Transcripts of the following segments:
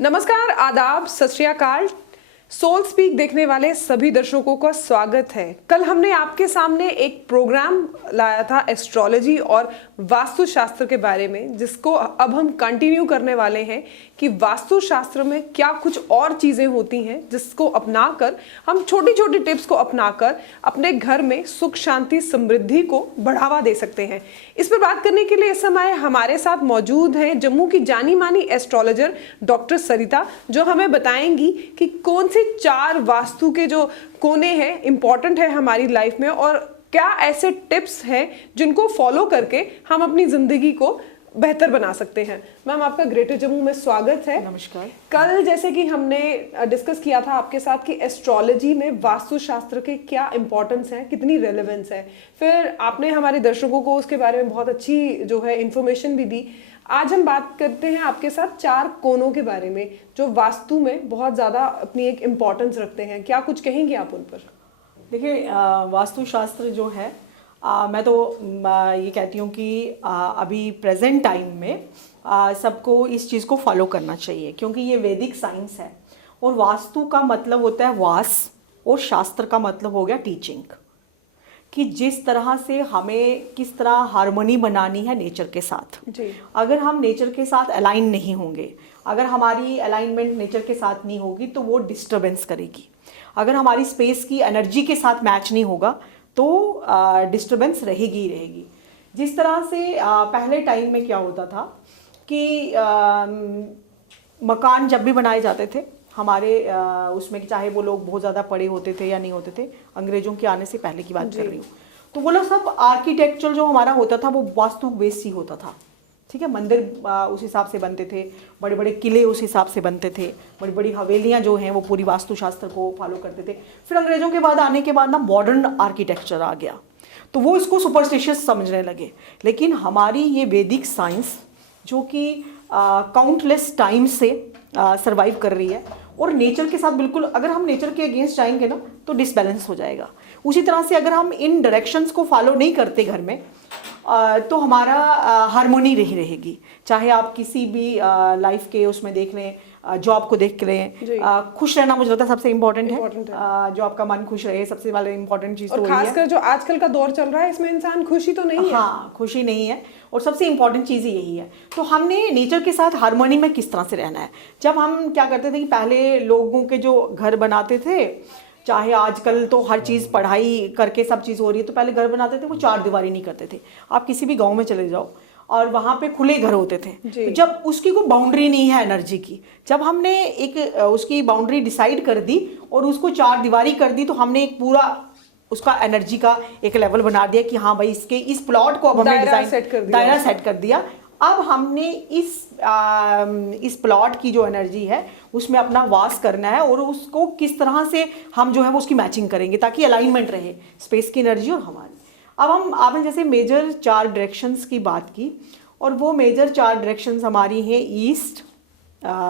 नमस्कार, आदाब, सत श्री अकाल। सोल स्पीक देखने वाले सभी दर्शकों का स्वागत है। कल हमने आपके सामने एक प्रोग्राम लाया था एस्ट्रोलॉजी और वास्तुशास्त्र के बारे में, जिसको अब हम कंटिन्यू करने वाले हैं कि वास्तुशास्त्र में क्या कुछ और चीजें होती हैं जिसको अपनाकर हम छोटी छोटी टिप्स को अपनाकर अपने घर में सुख शांति समृद्धि को बढ़ावा दे सकते हैं। इस पर बात करने के लिए इस समय हमारे साथ मौजूद हैं जम्मू की जानी मानी एस्ट्रोलॉजर डॉक्टर सरिता, जो हमें बताएंगी कि कौन से 4 वास्तु के जो कोने हैं इंपॉर्टेंट है हमारी लाइफ में और क्या ऐसे टिप्स हैं जिनको फॉलो करके हम अपनी जिंदगी को बेहतर बना सकते हैं। मैम, आपका ग्रेटर जम्मू में स्वागत है। नमस्कार। कल जैसे कि हमने डिस्कस किया था आपके साथ कि एस्ट्रोलॉजी में वास्तुशास्त्र के क्या इंपॉर्टेंस है, कितनी रेलेवेंस है, फिर आपने हमारे दर्शकों को उसके बारे में बहुत अच्छी जो है इंफॉर्मेशन भी दी। आज हम बात करते हैं आपके साथ 4 कोनों के बारे में जो वास्तु में बहुत ज़्यादा अपनी एक इम्पॉर्टेंस रखते हैं। क्या कुछ कहेंगे आप उन पर? देखिए, वास्तुशास्त्र जो है मैं तो ये कहती हूँ कि अभी प्रेजेंट टाइम में सबको इस चीज़ को फॉलो करना चाहिए, क्योंकि ये वैदिक साइंस है और वास्तु का मतलब होता है वास और शास्त्र का मतलब हो गया टीचिंग, कि जिस तरह से हमें किस तरह हार्मनी बनानी है नेचर के साथ जी। अगर हम नेचर के साथ अलाइन नहीं होंगे, अगर हमारी अलाइनमेंट नेचर के साथ नहीं होगी तो वो डिस्टर्बेंस करेगी। अगर हमारी स्पेस की एनर्जी के साथ मैच नहीं होगा तो डिस्टर्बेंस रहेगी ही रहेगी। जिस तरह से पहले टाइम में क्या होता था कि मकान जब भी बनाए जाते थे हमारे उसमें, चाहे वो लोग बहुत ज़्यादा पढ़े होते थे या नहीं होते थे, अंग्रेज़ों के आने से पहले की बात कर रही हूँ, तो वो लोग सब आर्किटेक्चर जो हमारा होता था वो वास्तु बेस ही होता था। ठीक है, मंदिर उस हिसाब से बनते थे, बड़े बड़े किले उस हिसाब से बनते थे, बड़ी बड़ी हवेलियाँ जो हैं वो पूरी वास्तुशास्त्र को फॉलो करते थे। फिर अंग्रेज़ों के बाद आने के बाद ना मॉडर्न आर्किटेक्चर आ गया, तो वो इसको सुपरस्टिशियस समझने लगे। लेकिन हमारी ये वैदिक साइंस जो कि काउंटलेस टाइम से सर्वाइव कर रही है और नेचर के साथ बिल्कुल, अगर हम नेचर के अगेंस्ट जाएंगे ना तो डिसबैलेंस हो जाएगा। उसी तरह से अगर हम इन डायरेक्शंस को फॉलो नहीं करते घर में तो हमारा हार्मोनी रही रहेगी। चाहे आप किसी भी लाइफ के उसमें देख लें, जॉब को देख लें, खुश रहना मुझे लगता है सबसे इम्पोर्टेंट है। जो आपका मन खुश रहे, सबसे वाला इम्पोर्टेंट चीज़ तो वही है। खासकर जो आजकल का दौर चल रहा है इसमें इंसान खुशी तो नहीं है। हाँ, खुशी नहीं है और सबसे इम्पोर्टेंट चीज़ यही है। तो हमने नेचर के साथ हार्मोनी में किस तरह से रहना है। जब हम क्या करते थे कि पहले लोगों के जो घर बनाते थे, चाहे आजकल तो हर चीज़ पढ़ाई करके सब चीज़ हो रही है, तो पहले घर बनाते थे वो 4 दीवारी नहीं करते थे। आप किसी भी गांव में चले जाओ और वहाँ पे खुले घर होते थे। तो जब उसकी कोई बाउंड्री नहीं है एनर्जी की, जब हमने एक उसकी बाउंड्री डिसाइड कर दी और उसको 4 दीवारी कर दी, तो हमने एक पूरा उसका एनर्जी का एक लेवल बना दिया कि हाँ भाई इसके इस प्लॉट को अब हमने दायरा सेट कर दिया। अब हमने इस प्लॉट की जो एनर्जी है उसमें अपना वास करना है और उसको किस तरह से हम जो है वो उसकी मैचिंग करेंगे ताकि अलाइनमेंट रहे स्पेस की एनर्जी और हमारी। अब आपने जैसे मेजर 4 डायरेक्शंस की बात की और वो मेजर 4 डायरेक्शंस हमारी हैं ईस्ट,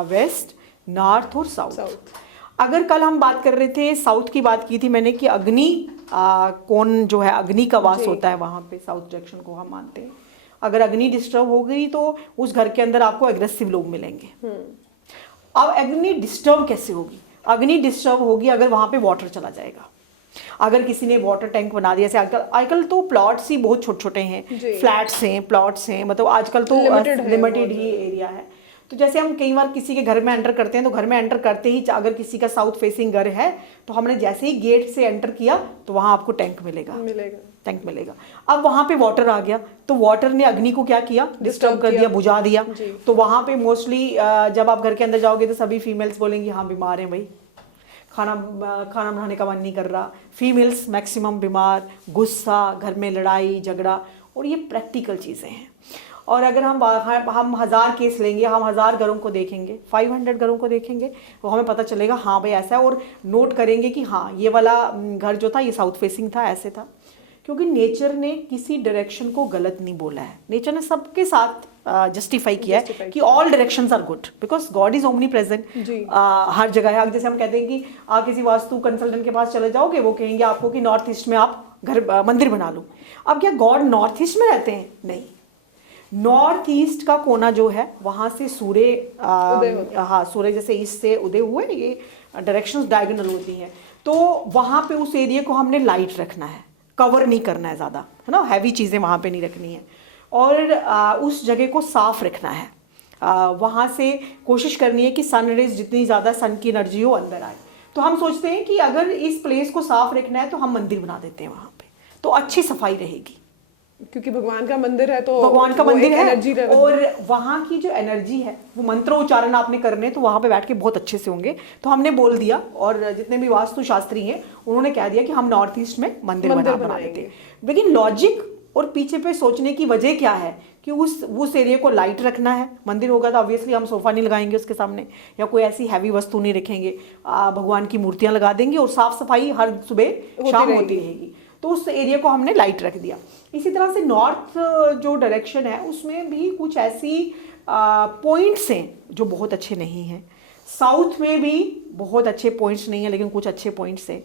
वेस्ट, नॉर्थ और साउथ। अगर कल हम बात कर रहे थे, साउथ की बात की थी मैंने कि अग्नि कौन जो है अग्नि का वास होता है, वहाँ पे साउथ डायरेक्शन को हम मानते हैं। अगर अग्नि डिस्टर्ब हो गई तो उस घर के अंदर आपको एग्रेसिव लोग मिलेंगे। अब अग्नि डिस्टर्ब कैसे होगी? अग्नि डिस्टर्ब होगी अगर वहां पे वाटर चला जाएगा। अगर किसी ने वाटर टैंक बना दिया, जैसे आजकल तो प्लॉट्स ही बहुत छोटे छोटे हैं, फ्लैट्स हैं, प्लॉट्स हैं, मतलब आजकल तो लिमिटेड ही एरिया है। तो जैसे हम कई बार किसी के घर में एंटर करते हैं तो घर में एंटर करते ही अगर किसी का साउथ फेसिंग घर है तो हमने जैसे ही गेट से एंटर किया तो वहां आपको टैंक मिलेगा। अब वहां पे वाटर आ गया तो वाटर ने अग्नि को क्या किया? डिस्टर्ब कर दिया, बुझा दिया। तो वहां पे मोस्टली जब आप घर के अंदर जाओगे तो सभी फीमेल्स बोलेंगी हाँ बीमार हैं भाई, खाना बनाने का मन नहीं कर रहा। फीमेल्स मैक्सिमम बीमार, गुस्सा, घर में लड़ाई झगड़ा, और ये प्रैक्टिकल चीज़ें हैं। और अगर हम 1000 केस लेंगे, हम 1000 घरों को देखेंगे, 500 घरों को देखेंगे, तो हमें पता चलेगा हाँ भाई ऐसा है। और नोट करेंगे कि हाँ ये वाला घर जो था ये साउथ फेसिंग था, ऐसे था। क्योंकि नेचर ने किसी डायरेक्शन को गलत नहीं बोला है, नेचर ने सबके साथ जस्टिफाई किया है कि all directions are good because God is omnipresent. हर जगह है। जैसे हम कहते हैं कि आप किसी वास्तु कंसल्टेंट के पास चले जाओगे, वो कहेंगे आपको कि नॉर्थ ईस्ट में आप मंदिर बना लो। अब क्या गॉड नॉर्थ ईस्ट में रहते हैं? नहीं। नॉर्थ ईस्ट का कोना जो है वहाँ से सूर्य हाँ सूर्य जैसे ईस्ट से उदय हुए, ये डायरेक्शंस डायगोनल होती हैं, तो वहाँ पे उस एरिया को हमने लाइट रखना है, कवर नहीं करना है ज़्यादा, है ना, हैवी चीज़ें वहाँ पे नहीं रखनी है, और उस जगह को साफ रखना है। वहाँ से कोशिश करनी है कि सन रेज जितनी ज़्यादा सन की एनर्जी हो अंदर आए। तो हम सोचते हैं कि अगर इस प्लेस को साफ रखना है तो हम मंदिर बना देते हैं वहाँ पे, तो अच्छी सफाई रहेगी, क्योंकि भगवान का मंदिर है तो भगवान का मंदिर है, एनर्जी और वहाँ की जो एनर्जी है वो मंत्र उच्चारण आपने करने तो वहाँ पे बैठ के बहुत अच्छे से होंगे। तो हमने बोल दिया, और जितने भी वास्तु शास्त्री हैं उन्होंने कह दिया कि हम नॉर्थ ईस्ट में मंदिर बना देते हैं। लेकिन लॉजिक और पीछे पे सोचने की वजह क्या है कि उस एरिया को लाइट रखना है। मंदिर होगा तो ऑब्वियसली हम सोफा नहीं लगाएंगे उसके सामने, या कोई ऐसी हैवी वस्तु नहीं रखेंगे, भगवान की मूर्तियां लगा देंगे, और साफ सफाई हर सुबह शाम होती रहेगी। तो उस एरिया को हमने लाइट रख दिया। इसी तरह से नॉर्थ जो डायरेक्शन है उसमें भी कुछ ऐसी पॉइंट्स हैं जो बहुत अच्छे नहीं हैं, साउथ में भी बहुत अच्छे पॉइंट्स नहीं है लेकिन कुछ अच्छे पॉइंट्स हैं।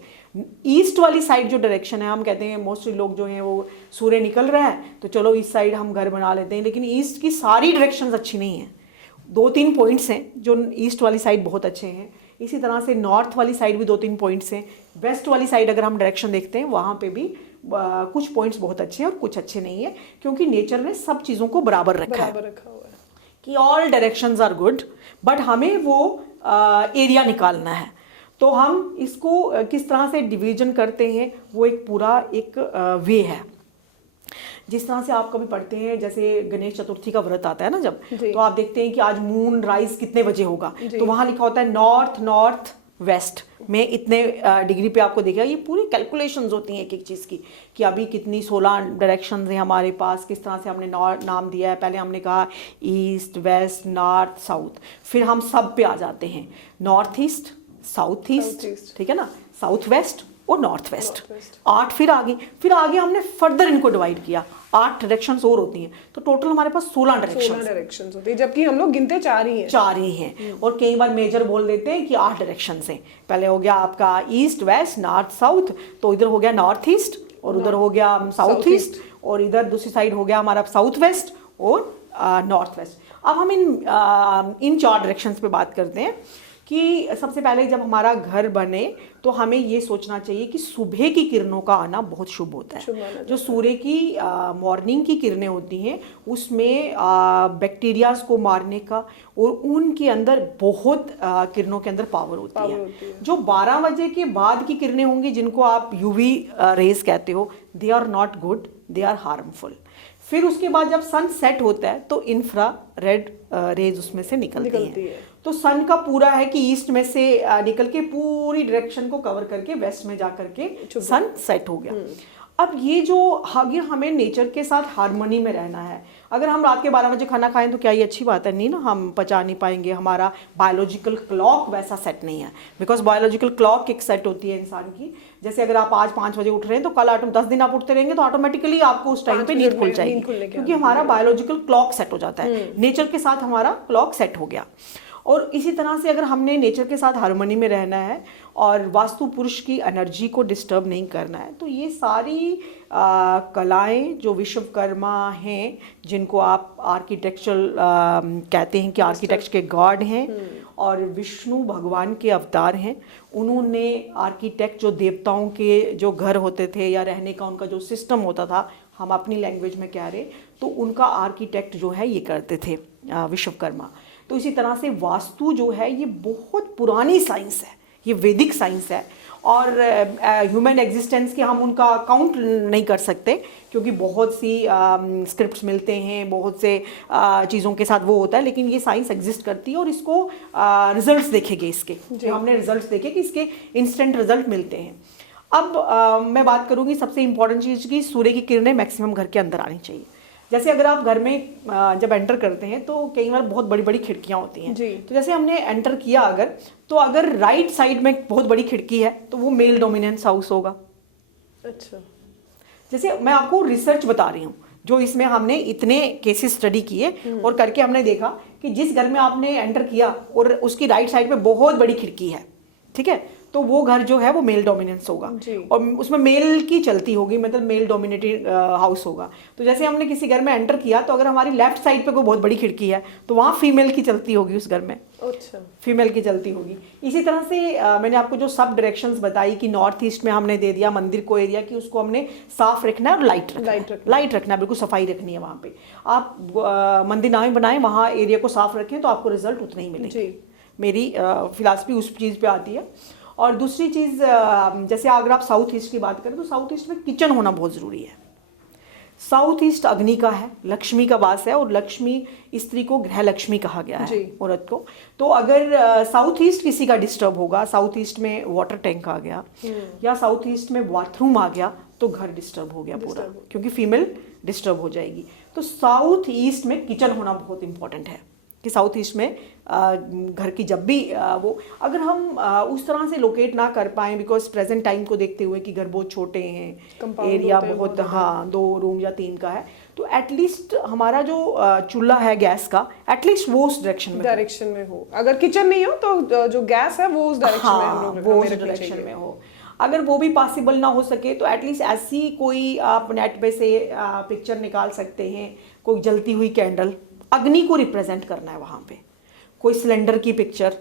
ईस्ट वाली साइड जो डायरेक्शन है, हम कहते हैं मोस्टली लोग जो हैं वो सूर्य निकल रहा है तो चलो इस साइड हम घर बना लेते हैं, लेकिन ईस्ट की सारी डायरेक्शंस अच्छी नहीं हैं। 2-3 पॉइंट्स हैं जो ईस्ट वाली साइड बहुत अच्छे हैं। इसी तरह से नॉर्थ वाली साइड भी 2-3 पॉइंट्स हैं। वेस्ट वाली साइड अगर हम डायरेक्शन देखते हैं वहाँ पे भी कुछ पॉइंट्स बहुत अच्छे हैं और कुछ अच्छे नहीं है, क्योंकि नेचर ने सब चीज़ों को बराबर रखा है कि all directions are good, but हमें वो एरिया निकालना है। तो हम इसको किस तरह से डिवीजन करते हैं वो एक पूरा एक वे है। जिस तरह से आप कभी पढ़ते हैं, जैसे गणेश चतुर्थी का व्रत आता है ना जब, तो आप देखते हैं कि आज मून राइज कितने बजे होगा, तो वहाँ लिखा होता है नॉर्थ वेस्ट में इतने डिग्री पे आपको दिखेगा। ये पूरी कैलकुलेशंस होती हैं एक एक चीज़ की कि अभी कितनी 16 डायरेक्शंस हैं हमारे पास, किस तरह से हमने नाम दिया है। पहले हमने कहा ईस्ट वेस्ट नॉर्थ साउथ, फिर हम सब पे आ जाते हैं, नॉर्थ ईस्ट साउथ ईस्ट, ठीक है ना, साउथ वेस्ट और नॉर्थ वेस्ट। 8 फिर आगे हमने फर्दर इनको डिवाइड किया, 8 डायरेक्शंस और होती हैं, तो टोटल हमारे पास 16 डायरेक्शंस होती है, जबकि हम लोग गिनते 4 ही हैं। और कई बार मेजर बोल देते हैं कि 8 डायरेक्शंस हैं। पहले हो गया आपका ईस्ट वेस्ट नॉर्थ साउथ, तो इधर हो गया नॉर्थ ईस्ट और उधर हो गया साउथ ईस्ट, और इधर दूसरी साइड हो गया हमारा साउथ वेस्ट और नॉर्थ वेस्ट। अब हम इन 4 डायरेक्शंस पे बात करते हैं कि सबसे पहले जब हमारा घर बने तो हमें ये सोचना चाहिए कि सुबह की किरणों का आना बहुत शुभ होता है। जो सूर्य की मॉर्निंग की किरणें होती हैं उसमें बैक्टीरियाज को मारने का और उनके अंदर बहुत किरणों के अंदर पावर होती है। जो 12 बजे के बाद की किरणें होंगी जिनको आप यूवी रेज कहते हो, they are not good, they are harmful. फिर उसके बाद जब सन सेट होता है तो इंफ्रा रेड रेज उसमें से निकलती है। तो सन का पूरा है कि ईस्ट में से निकल के पूरी डायरेक्शन को कवर करके वेस्ट में जा करके सन सेट हो गया। अब ये जो अगर हमें नेचर के साथ हार्मनी में रहना है, अगर हम रात के 12 बजे खाना खाएं तो क्या ये अच्छी बात है? नहीं ना, हम पचा नहीं पाएंगे, हमारा बायोलॉजिकल क्लॉक वैसा सेट नहीं है। बिकॉज बायोलॉजिकल क्लॉक एक सेट होती है इंसान की, जैसे अगर आप आज 5 बजे उठ रहे हैं तो कल 10 दिन आप उठते रहेंगे तो ऑटोमेटिकली आपको उस टाइम पे नींद खुल जाएगी, क्योंकि हमारा बायोलॉजिकल क्लॉक सेट हो जाता है, नेचर के साथ हमारा क्लॉक सेट हो गया। और इसी तरह से अगर हमने नेचर के साथ हार्मनी में रहना है और वास्तु पुरुष की एनर्जी को डिस्टर्ब नहीं करना है, तो ये सारी कलाएं जो विश्वकर्मा हैं, जिनको आप आर्किटेक्चरल कहते हैं कि आर्किटेक्ट के गॉड हैं और विष्णु भगवान के अवतार हैं, उन्होंने आर्किटेक्ट जो देवताओं के जो घर होते थे या रहने का उनका जो सिस्टम होता था, हम अपनी लैंग्वेज में कह रहे, तो उनका आर्किटेक्ट जो है ये करते थे विश्वकर्मा। तो इसी तरह से वास्तु जो है ये बहुत पुरानी साइंस है, ये वैदिक साइंस है, और ह्यूमन एग्जिस्टेंस के हम उनका काउंट नहीं कर सकते, क्योंकि बहुत सी स्क्रिप्ट्स मिलते हैं, बहुत से चीज़ों के साथ वो होता है, लेकिन ये साइंस एग्जिस्ट करती है। और इसको रिजल्ट्स देखेंगे इसके, जो हमने रिजल्ट्स देखे कि इसके इंस्टेंट रिजल्ट मिलते हैं। अब मैं बात करूँगी सबसे इम्पॉर्टेंट चीज़ की, सूर्य की किरणें मैक्सिमम घर के अंदर आनी चाहिए। जैसे अगर आप घर में जब एंटर करते हैं तो कई बार बहुत बड़ी बड़ी खिड़कियां होती हैं, तो जैसे हमने एंटर किया अगर राइट साइड में बहुत बड़ी खिड़की है तो वो मेल डोमिनेंस हाउस होगा। अच्छा, जैसे मैं आपको रिसर्च बता रही हूँ, जो इसमें हमने इतने केसेस स्टडी किए और करके हमने देखा कि जिस घर में आपने एंटर किया और उसकी राइट साइड में बहुत बड़ी खिड़की है, ठीक है, तो वो घर जो है वो मेल डोमिनेंस होगा और उसमें मेल की चलती होगी, मतलब मेल डोमिनेटेड हाउस होगा। तो जैसे हमने किसी घर में एंटर किया तो अगर हमारी लेफ्ट साइड पे कोई बहुत बड़ी खिड़की है तो वहाँ फीमेल की चलती होगी उस घर में। अच्छा, फीमेल की चलती होगी। इसी तरह से मैंने आपको जो सब डायरेक्शंस बताई कि नॉर्थ ईस्ट में हमने दे दिया मंदिर को एरिया कि उसको हमने साफ रखना है और लाइट रखना है, बिल्कुल सफाई रखनी है वहाँ पे। आप मंदिर ना ही बनाएं, वहाँ एरिया को साफ रखें तो आपको रिजल्ट उतने ही मिलेंगे। मेरी फिलॉसफी उस चीज़ पे आती है। और दूसरी चीज़, जैसे अगर आप साउथ ईस्ट की बात करें तो साउथ ईस्ट में किचन होना बहुत ज़रूरी है। साउथ ईस्ट अग्नि का है, लक्ष्मी का वास है और लक्ष्मी स्त्री को गृह लक्ष्मी कहा गया है, औरत को। तो अगर साउथ ईस्ट किसी का डिस्टर्ब होगा, साउथ ईस्ट में वाटर टैंक आ गया या साउथ ईस्ट में बाथरूम आ गया तो घर डिस्टर्ब हो गया पूरा, क्योंकि फीमेल डिस्टर्ब हो जाएगी। तो साउथ ईस्ट में किचन होना बहुत इंपॉर्टेंट है कि साउथ ईस्ट में घर की जब भी वो अगर हम उस तरह से लोकेट ना कर पाएँ, बिकॉज प्रेजेंट टाइम को देखते हुए कि घर बहुत छोटे हैं, एरिया बहुत, हाँ 2 रूम या 3 का है, तो एटलीस्ट हमारा जो चूल्हा है गैस का, एटलीस्ट वो उस डायरेक्शन में हो। अगर किचन नहीं हो तो जो गैस है वो उस डायरेक्शन में हम लोग वो उस डायरेक्शन में हो। अगर वो भी पॉसिबल ना हो सके तो एटलीस्ट ऐसी कोई आप नेट पे से पिक्चर निकाल सकते हैं, कोई जलती हुई कैंडल, अग्नि को रिप्रेजेंट करना है वहाँ पे, कोई सिलेंडर की पिक्चर।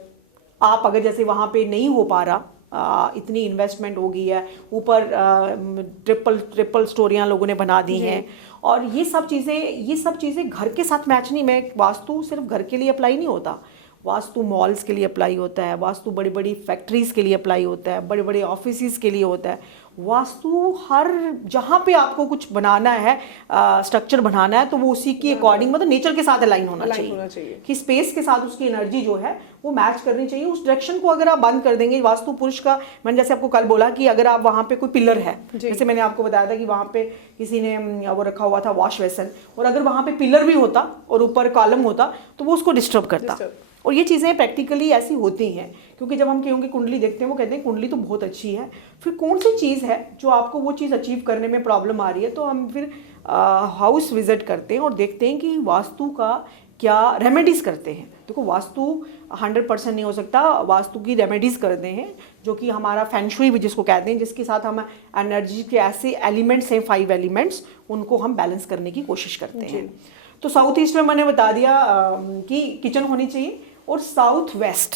आप अगर जैसे वहाँ पे नहीं हो पा रहा, इतनी इन्वेस्टमेंट हो गई है, ऊपर ट्रिपल स्टोरियाँ लोगों ने बना दी हैं, और ये सब चीज़ें घर के साथ मैच नहीं। मैं वास्तु सिर्फ घर के लिए अप्लाई नहीं होता, वास्तु मॉल्स के लिए अप्लाई होता है, वास्तु बड़ी बड़ी फैक्ट्रीज़ के लिए अप्लाई होता है, बड़े बड़े ऑफिसेज के लिए होता है। वास्तु हर जहाँ पे आपको कुछ बनाना है, स्ट्रक्चर बनाना है, तो वो उसी की अकॉर्डिंग, मतलब नेचर के साथ अलाइन होना चाहिए कि स्पेस के साथ उसकी एनर्जी जो है वो मैच करनी चाहिए। उस डायरेक्शन को अगर आप बंद कर देंगे, वास्तु पुरुष का, मैंने जैसे आपको कल बोला कि अगर आप वहाँ पे कोई पिलर है, जैसे मैंने आपको बताया था कि वहाँ पे किसी ने वो रखा हुआ था वॉश बेसन, और अगर वहाँ पे पिलर भी होता और ऊपर कॉलम होता तो वो उसको डिस्टर्ब करता। और ये चीज़ें प्रैक्टिकली ऐसी होती हैं, क्योंकि जब हम केहू की कुंडली देखते हैं वो कहते हैं कुंडली तो बहुत अच्छी है, फिर कौन सी चीज़ है जो आपको वो चीज़ अचीव करने में प्रॉब्लम आ रही है। तो हम फिर हाउस विजिट करते हैं और देखते हैं कि वास्तु का क्या रेमेडीज़ करते हैं। देखो वास्तु 100% नहीं हो सकता, वास्तु की रेमेडीज़ करते हैं जो कि हमारा फेंगशुई भी जिसको कहते हैं, जिसके साथ हम एनर्जी के ऐसे एलिमेंट्स हैं, 5 एलिमेंट्स, उनको हम बैलेंस करने की कोशिश करते हैं। तो साउथ ईस्ट में मैंने बता दिया कि किचन होनी चाहिए, और साउथ वेस्ट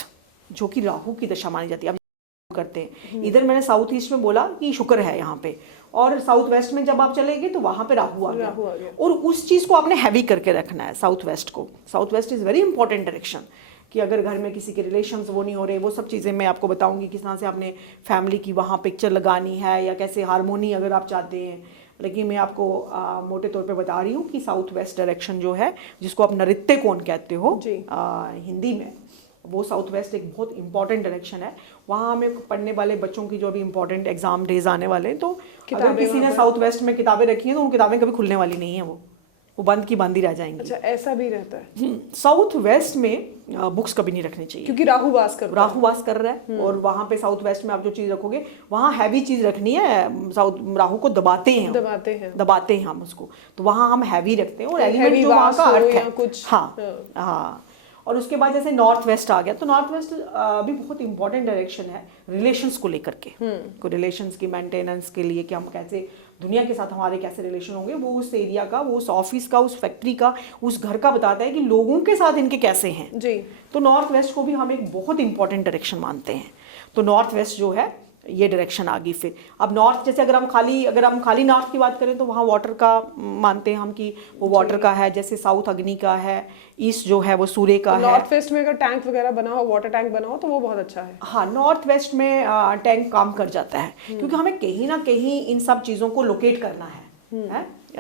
जो कि राहु की दशा मानी जाती है, अब करते हैं। इधर मैंने साउथ ईस्ट में बोला कि शुक्र है यहाँ पे, और साउथ वेस्ट में जब आप चलेंगे तो वहाँ पे राहु आ गया, और उस चीज़ को आपने हैवी करके रखना है साउथ वेस्ट को। South west is very important direction, कि अगर घर में किसी के रिलेशंस वो नहीं हो रहे, वो सब चीज़ें मैं आपको बताऊंगी किस तरह से आपने फैमिली की वहाँ पिक्चर लगानी है, या कैसे हारमोनी अगर आप चाहते हैं। लेकिन मैं आपको मोटे तौर पे बता रही हूँ कि साउथ वेस्ट डायरेक्शन जो है, जिसको आप नृत्य कोण कहते हो हिंदी में, वो साउथ वेस्ट एक बहुत इंपॉर्टेंट डायरेक्शन है। वहाँ हमें पढ़ने वाले बच्चों की जो अभी इंपॉर्टेंट एग्जाम डेज आने वाले हैं, तो अगर किसी ने साउथ वेस्ट में किताबें रखी हैं तो वो किताबें कभी खुलने वाली नहीं है, वो बंद की बंद ही रह जाएंगी। अच्छा, ऐसा भी रहता है। साउथ वेस्ट में बुक्स कभी नहीं रखनी चाहिए, क्योंकि राहु वास कर रहा है। और वहाँ पे साउथ वेस्ट में आप जो चीज़ रखोगे, वहाँ हैवी चीज़ रखनी है। साउथ राहु को दबाते हैं हम उसको, तो वहाँ हम हैवी रखते हैं, और एलिमेंट जो वहाँ का अर्थ है कुछ, हाँ। और उसके बाद जैसे नॉर्थ वेस्ट आ गया, तो नॉर्थ वेस्ट भी बहुत इंपॉर्टेंट डायरेक्शन है रिलेशंस को लेकर के, को रिलेशंस की मेंटेनेंस के लिए, कि हम कैसे दुनिया के साथ हमारे कैसे रिलेशन होंगे, वो उस एरिया का, वो उस ऑफिस का, उस फैक्ट्री का, उस घर का बताता है कि लोगों के साथ इनके कैसे हैं जी। तो नॉर्थ वेस्ट को भी हम एक बहुत इंपॉर्टेंट डायरेक्शन मानते हैं। तो नॉर्थ वेस्ट जो है ये डायरेक्शन आ गई। फिर अब नॉर्थ, जैसे अगर हम खाली नॉर्थ की बात करें तो वहाँ वाटर का मानते हैं हम कि वो वाटर का है, जैसे साउथ अग्नि का है, ईस्ट जो है वो सूर्य का है। नॉर्थ वेस्ट में अगर टैंक वगैरह बना हो, वाटर टैंक बना हो, तो वो बहुत अच्छा है। हाँ, नॉर्थ वेस्ट में टैंक काम कर जाता है, क्योंकि हमें कहीं ना कहीं इन सब चीज़ों को लोकेट करना है,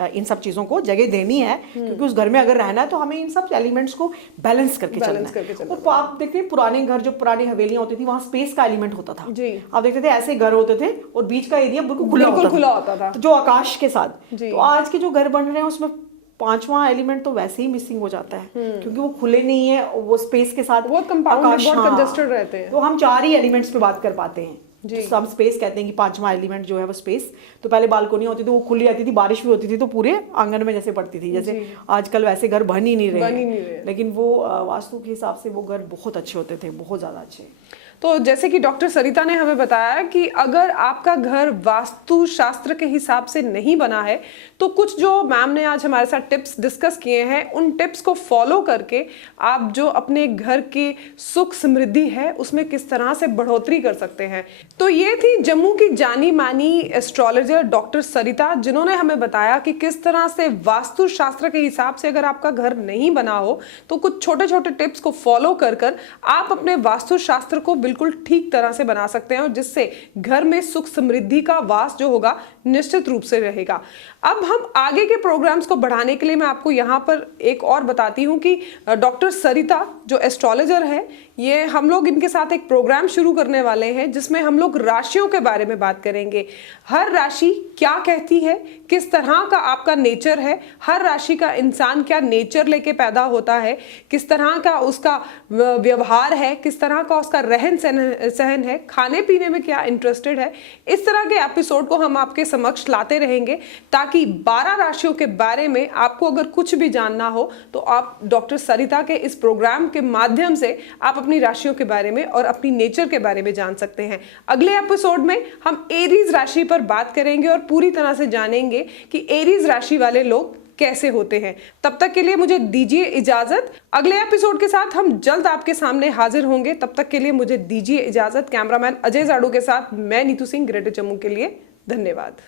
इन सब चीज़ों को जगह देनी है, क्योंकि उस घर में अगर रहना है तो हमें इन सब एलिमेंट्स को बैलेंस करके चलना है। और आप देखते हैं पुराने घर, जो पुरानी हवेलियां होती थी, वहाँ स्पेस का एलिमेंट होता था जी। आप देखते थे ऐसे घर होते थे और बीच का एरिया बिल्कुल खुला होता था, जो आकाश के साथ। तो आज के जो घर बन रहे हैं उसमें 5वां एलिमेंट तो वैसे ही मिसिंग हो जाता है, क्योंकि वो खुले नहीं है, वो स्पेस के साथ बहुत कंपाउंड, बहुत कंजस्टेड रहते हैं। तो हम 4 ही एलिमेंट्स पे बात कर पाते हैं, जी। तो हम स्पेस कहते हैं कि पांचवा एलिमेंट जो है वो स्पेस। तो पहले बालकोनी होती थी, वो खुली रहती थी, बारिश भी होती थी तो पूरे आंगन में जैसे पड़ती थी, जैसे आजकल वैसे घर बन ही नहीं रहे हैं। लेकिन वो वास्तु के हिसाब से वो घर बहुत अच्छे होते थे, बहुत ज़्यादा अच्छे। तो जैसे कि डॉक्टर सरिता ने हमें बताया कि अगर आपका घर वास्तु शास्त्र के हिसाब से नहीं बना है तो कुछ जो मैम ने आज हमारे साथ टिप्स डिस्कस किए हैं, उन टिप्स को फॉलो करके आप जो अपने घर की सुख समृद्धि है उसमें किस तरह से बढ़ोतरी कर सकते हैं। तो ये थी जम्मू की जानी मानी एस्ट्रोलॉजर डॉक्टर सरिता, जिन्होंने हमें बताया कि किस तरह से वास्तु शास्त्र के हिसाब से अगर आपका घर नहीं बना हो तो कुछ छोटे छोटे टिप्स को फॉलो कर कर आप अपने वास्तु शास्त्र को बिल्कुल ठीक तरह से बना सकते हैं और जिससे घर में सुख समृद्धि का वास जो होगा निश्चित रूप से रहेगा। अब हम आगे के प्रोग्राम्स को बढ़ाने के लिए मैं आपको यहाँ पर एक और बताती हूँ कि डॉक्टर सरिता जो एस्ट्रोलॉजर है, ये हम लोग इनके साथ एक प्रोग्राम शुरू करने वाले हैं जिसमें हम लोग राशियों के बारे में बात करेंगे। हर राशि क्या कहती है, किस तरह का आपका नेचर है, हर राशि का इंसान क्या नेचर लेके पैदा होता है, किस तरह का उसका व्यवहार है, किस तरह का उसका रहन सहन है, खाने पीने में क्या इंटरेस्टेड है। इस तरह के एपिसोड को हम आपके समक्ष लाते रहेंगे ताकि 12 राशियों के बारे में आपको अगर कुछ भी जानना हो तो आप डॉक्टर सरिता के इस प्रोग्राम के माध्यम से आप अपनी राशियों के बारे में और अपनी नेचर के बारे में जान सकते हैं। अगले एपिसोड में हम एरीज राशि पर बात करेंगे और पूरी तरह से जानेंगे कि एरीज राशि वाले लोग कैसे होते हैं। तब तक के लिए मुझे दीजिए इजाजत। अगले एपिसोड के साथ हम जल्द आपके सामने हाजिर होंगे। तब तक के लिए मुझे दीजिए इजाजत। कैमरामैन अजय जाड़ू के साथ मैं नीतू सिंह, ग्रेटर जम्मू के लिए धन्यवाद।